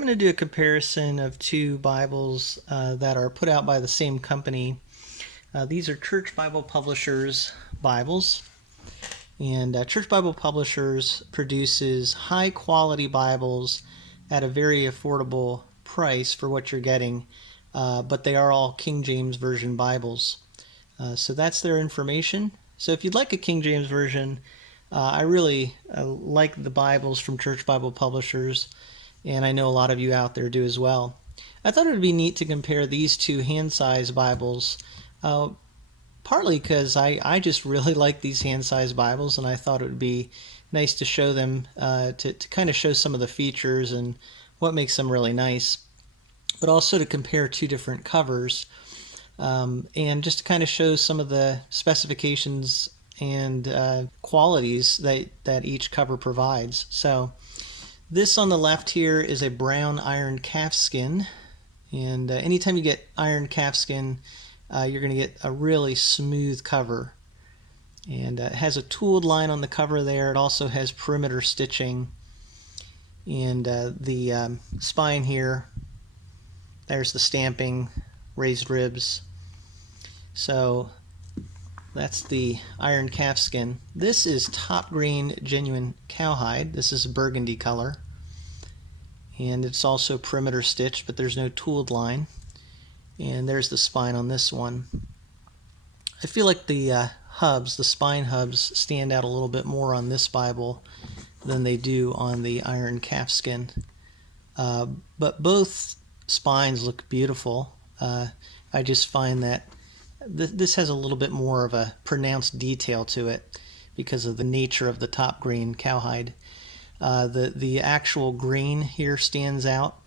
I'm going to do a comparison of two Bibles that are put out by the same company. These are Church Bible Publishers Bibles, and Church Bible Publishers produces high quality Bibles at a very affordable price for what you're getting, but they are all King James Version Bibles. So that's their information. So if you'd like a King James Version, I really like the Bibles from Church Bible Publishers, and I know a lot of you out there do as well. I thought it would be neat to compare these two hand-size Bibles, partly because I just really like these hand-size Bibles, and I thought it would be nice to show them, to kind of show some of the features and what makes them really nice, but also to compare two different covers, and just to kind of show some of the specifications and qualities that each cover provides. So this on the left here is a brown iron calfskin, and anytime you get iron calfskin, you're going to get a really smooth cover. And it has a tooled line on the cover there. It also has perimeter stitching, and the spine here, there's the stamping, raised ribs. So that's the iron calfskin. This is top grain genuine cowhide. This is burgundy color, and it's also perimeter stitched, but there's no tooled line. And there's the spine on this one. I feel like the hubs, the spine hubs, stand out a little bit more on this Bible than they do on the iron calfskin. But both spines look beautiful. I just find that this has a little bit more of a pronounced detail to it because of the nature of the top grain cowhide. The actual grain here stands out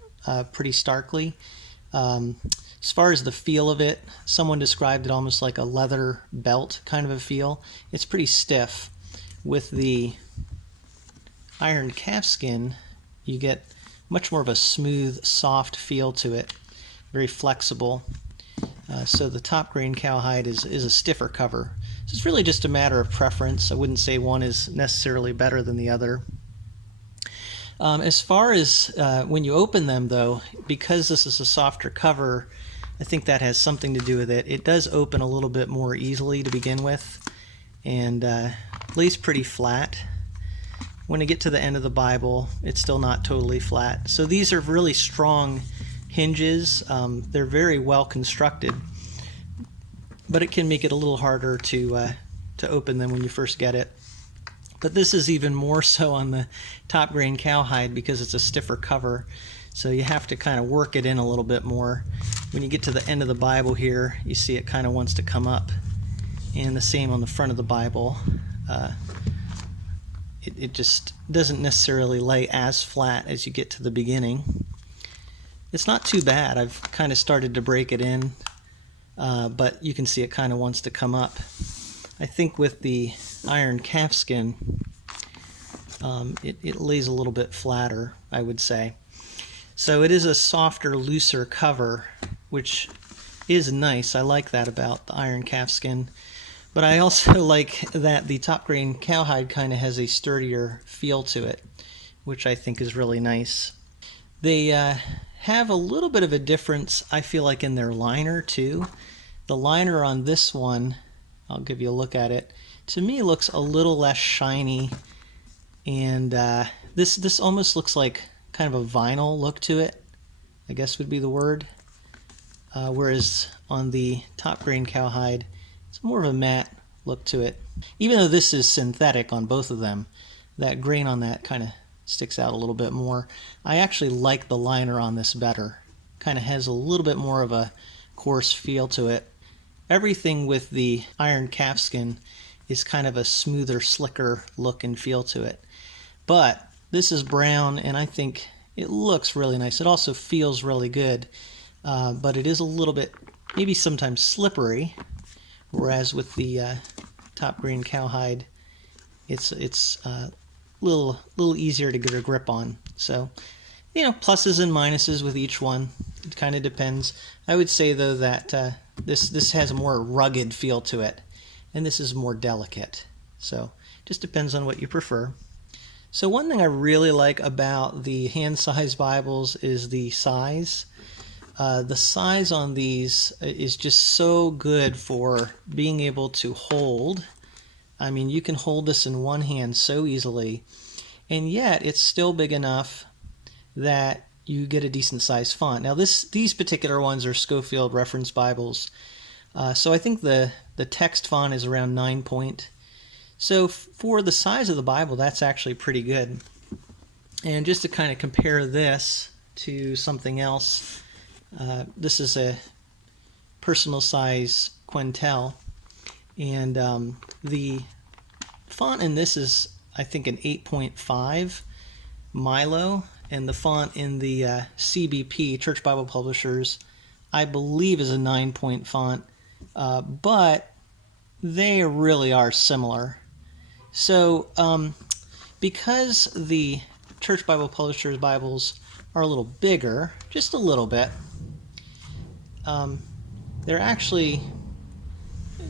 pretty starkly. As far as the feel of it, someone described it almost like a leather belt kind of a feel. It's pretty stiff. With the iron calfskin, you get much more of a smooth, soft feel to it, very flexible. So the top grain cowhide is a stiffer cover. So it's really just a matter of preference. I wouldn't say one is necessarily better than the other. As far as when you open them, though, because this is a softer cover, I think that has something to do with it. It does open a little bit more easily to begin with, and lays pretty flat. When I get to the end of the Bible, it's still not totally flat. So these are really strong hinges. They're very well constructed, but it can make it a little harder to open them when you first get it. But this is even more so on the top grain cowhide because it's a stiffer cover, so you have to kind of work it in a little bit more. When you get to the end of the Bible here, you see it kind of wants to come up, and the same on the front of the Bible. It just doesn't necessarily lay as flat as you get to the beginning. It's not too bad. I've kind of started to break it in, but you can see it kind of wants to come up. I think with the iron calfskin, it lays a little bit flatter, I would say. So it is a softer, looser cover, which is nice. I like that about the iron calfskin. But I also like that the top grain cowhide kind of has a sturdier feel to it, which I think is really nice. They have a little bit of a difference, I feel like, in their liner too. The liner on this one, I'll give you a look at it, to me looks a little less shiny, and this almost looks like kind of a vinyl look to it, I guess would be the word. Whereas on the top grain cowhide, it's more of a matte look to it. Even though this is synthetic on both of them, that grain on that kind of sticks out a little bit more. I actually like the liner on this better. Kind of has a little bit more of a coarse feel to it. Everything with the iron calfskin is kind of a smoother, slicker look and feel to it. But this is brown, and I think it looks really nice. It also feels really good, but it is a little bit, maybe sometimes slippery, whereas with the top grain cowhide, it's a little easier to get a grip on. So, pluses and minuses with each one. It kind of depends. I would say, though, that this has a more rugged feel to it, and this is more delicate. So just depends on what you prefer. So one thing I really like about the hand-sized Bibles is the size. The size on these is just so good for being able to hold. I mean, you can hold this in one hand so easily, and yet it's still big enough that you get a decent sized font. Now these particular ones are Scofield Reference Bibles. So I think the text font is around 9 point. So for the size of the Bible, that's actually pretty good. And just to kind of compare this to something else, this is a personal size Quintel, and the font in this is, I think, an 8.5 Milo, and the font in the CBP, Church Bible Publishers, I believe is a 9-point font, but they really are similar. So because the Church Bible Publishers Bibles are a little bigger, just a little bit, they're actually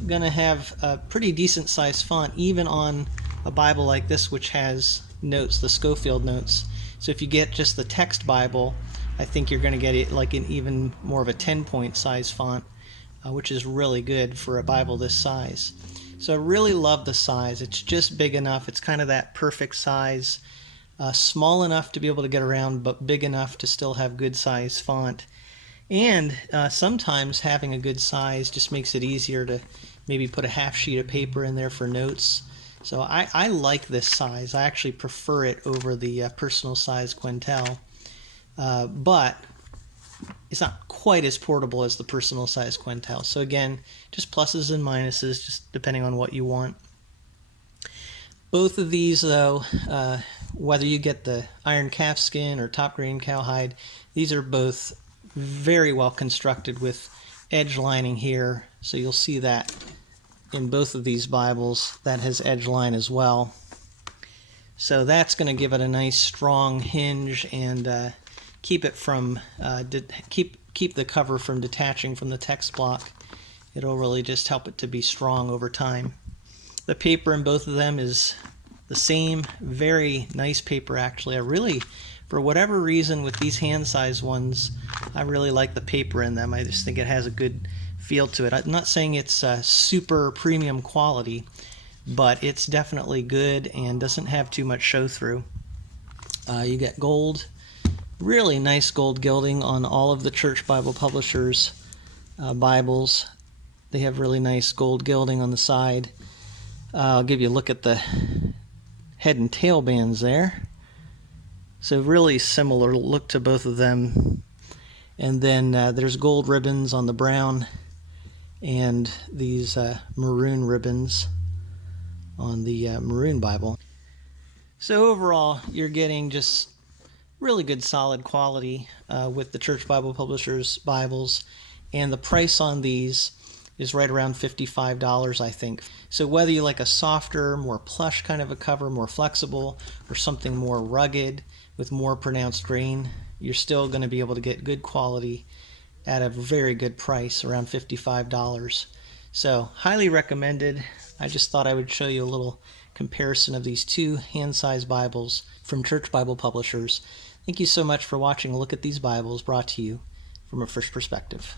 going to have a pretty decent sized font even on a Bible like this, which has notes, the Scofield notes. So if you get just the text Bible, I think you're going to get it like an even more of a 10-point size font, which is really good for a Bible this size. So I really love the size. It's just big enough. It's kind of that perfect size, small enough to be able to get around, but big enough to still have good size font. And sometimes having a good size just makes it easier to maybe put a half sheet of paper in there for notes. So I like this size. I actually prefer it over the personal size Quintel, but it's not quite as portable as the personal size Quintel. So again, just pluses and minuses, just depending on what you want. Both of these, though, whether you get the iron calfskin or top grain cowhide, these are both very well constructed with edge lining here. So you'll see that in both of these Bibles that has edge line as well. So that's going to give it a nice strong hinge and keep it from keep the cover from detaching from the text block. It'll really just help it to be strong over time. The paper in both of them is the same, very nice paper actually. I really, for whatever reason with these hand-sized ones, I really like the paper in them. I just think it has a good feel to it. I'm not saying it's super premium quality, but it's definitely good and doesn't have too much show through. You get gold, really nice gold gilding on all of the Church Bible Publishers Bibles. They have really nice gold gilding on the side. I'll give you a look at the head and tail bands there. So really similar look to both of them. And then there's gold ribbons on the brown and these maroon ribbons on the maroon Bible. So overall, you're getting just really good solid quality with the Church Bible Publishers Bibles, and the price on these is right around $55, I think. So whether you like a softer, more plush kind of a cover, more flexible, or something more rugged with more pronounced grain, you're still going to be able to get good quality at a very good price, around $55. So highly recommended. I just thought I would show you a little comparison of these two hand-sized Bibles from Church Bible Publishers. Thank you so much for watching a look at these Bibles brought to you from a First Perspective.